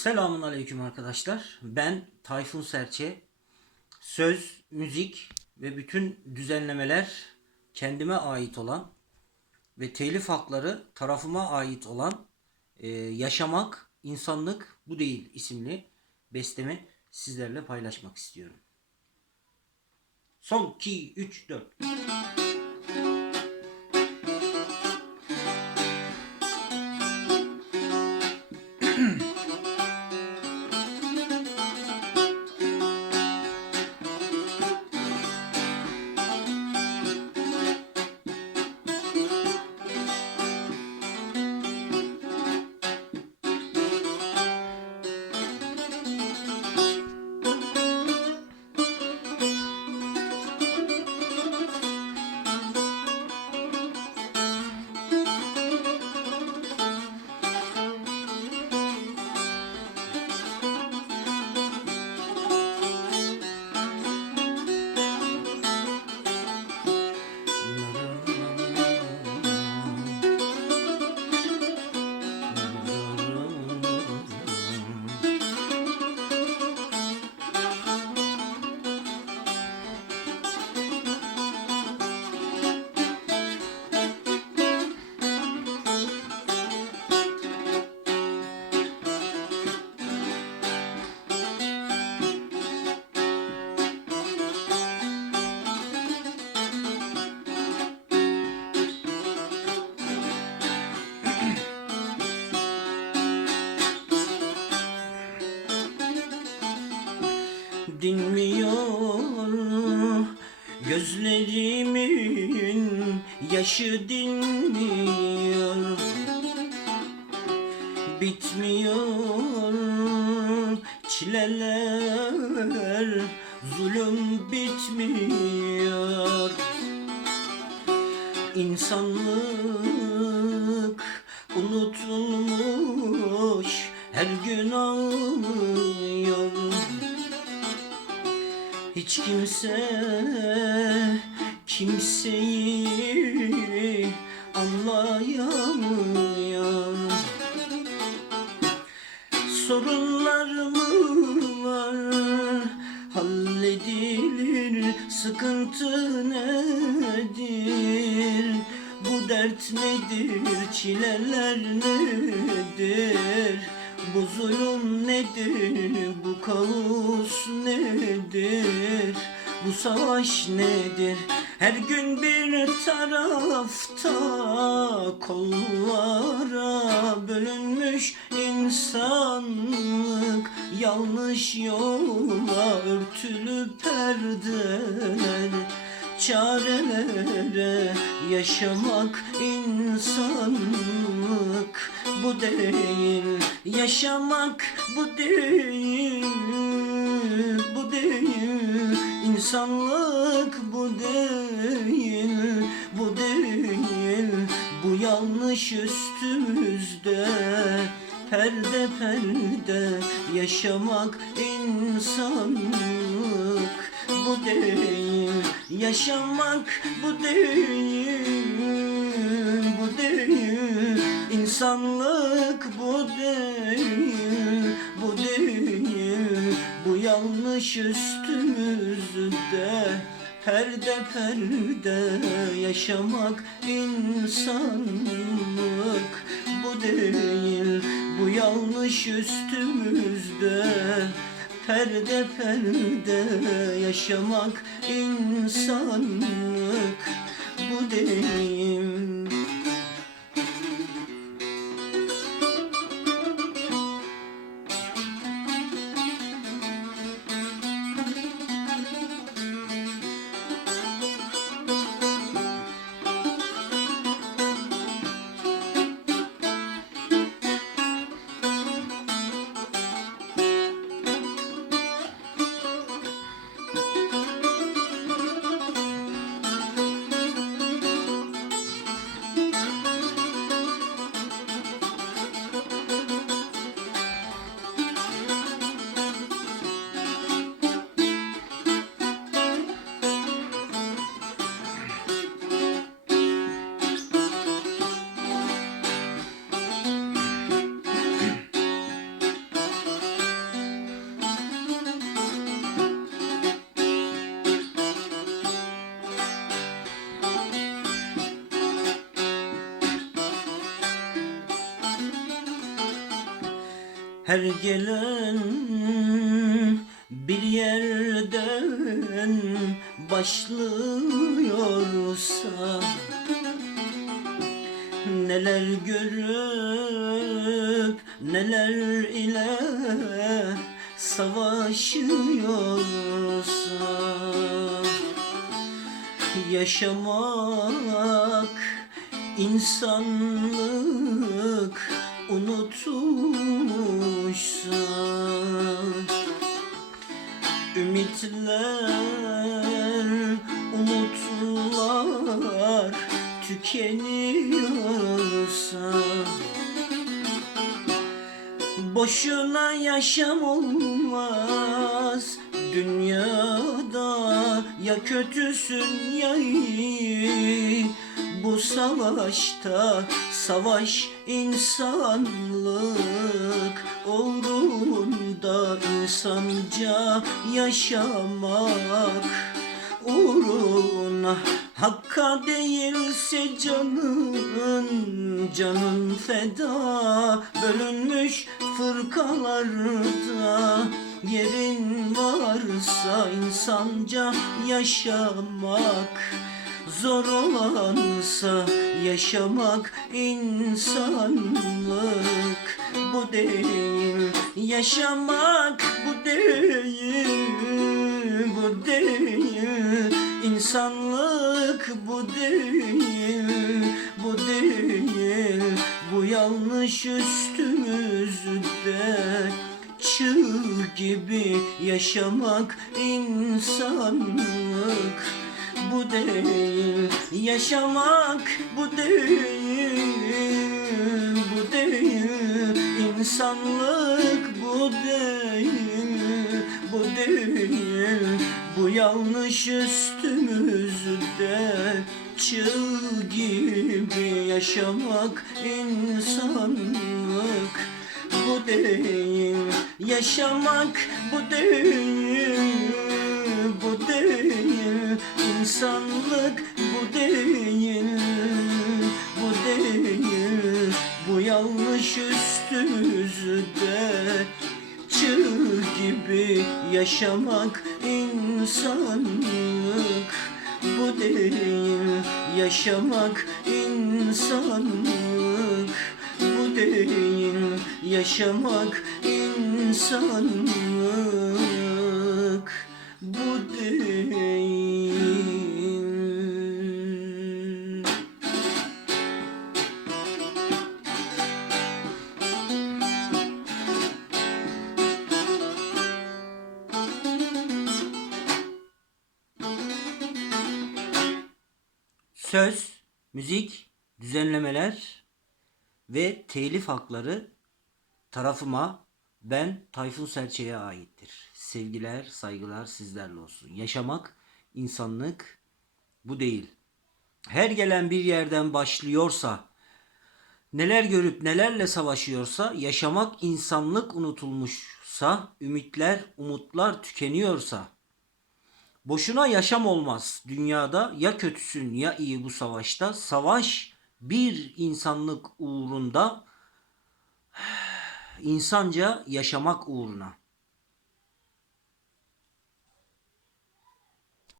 Selamun Aleyküm arkadaşlar. Ben Tayfun Serçe. Söz, müzik ve bütün düzenlemeler kendime ait olan ve telif hakları tarafıma ait olan e, Yaşamak, İnsanlık Bu Değil isimli bestemi sizlerle paylaşmak istiyorum. Son 2, 3, 4. dinmiyor. Gözlerimin yaşı dinmiyor. Bitmiyor. Çileler Zulüm bitmiyor. İnsanlık unutulmuş her gün ağlıyor hiç kimse kimseyi anlayamıyor. Sorunlarım var? Halledilir Sıkıntı nedir? Bu dert nedir? Çileler nedir? Bu zulüm nedir? Bu kaos nedir bu savaş nedir? Her gün bir tarafta kollara bölünmüş insanlık. Yanlış yola örtülü perdeler çarelere yaşamak insanlık. Bu değil yaşamak bu değil bu değil insanlık bu değil bu değil. Bu yanlış üstümüzde perde perde yaşamak insanlık bu değil. Yaşamak bu değil bu değil. İnsanlık bu değil yanlış üstümüzde perde perde yaşamak insanlık. Bu değil bu yanlış üstümüzde perde perde yaşamak insanlık. Bu değil Her gelen bir yerden başlıyorsa Neler görüp neler ile savaşıyorsa Yaşamak insanlık unutmuşsa Ümitler, umutlar tükeniyorsa. Boşuna yaşam olmaz. Dünyada ya kötüsün ya iyi bu savaşta savaş insanlık uğrunda insanca yaşamak uğruna Hakka değilse canın, canın feda Bölünmüş fırkalarda Yerin varsa insanca yaşamak Zor olansa yaşamak insanlık. Bu değil yaşamak bu değil Bu değil. İnsanlık bu değil Bu değil. Bu yanlış üstümüzde Çığ gibi yaşamak insanlık bu değil yaşamak bu değil bu değil. İnsanlık bu değil bu değil. Bu yanlış üstümüzde çığ gibi yaşamak insanlık bu değil. Yaşamak bu değil bu değil insanlık bu değil bu değil. Bu yanlış üstümüzde çığ gibi yaşamak insanlık bu değil. Yaşamak insanlık bu değil. Yaşamak insanlık Söz, müzik, düzenlemeler ve telif hakları tarafıma ben Tayfun Serçe'ye aittir. Sevgiler, saygılar sizlerle olsun. Yaşamak insanlık bu değil. Her gelen bir yerden başlıyorsa, neler görüp nelerle savaşıyorsa, yaşamak insanlık unutulmuşsa, ümitler, umutlar tükeniyorsa, Boşuna yaşam olmaz dünyada ya kötüsün ya iyi bu savaşta. Savaş bir insanlık uğrunda insanca yaşamak uğruna.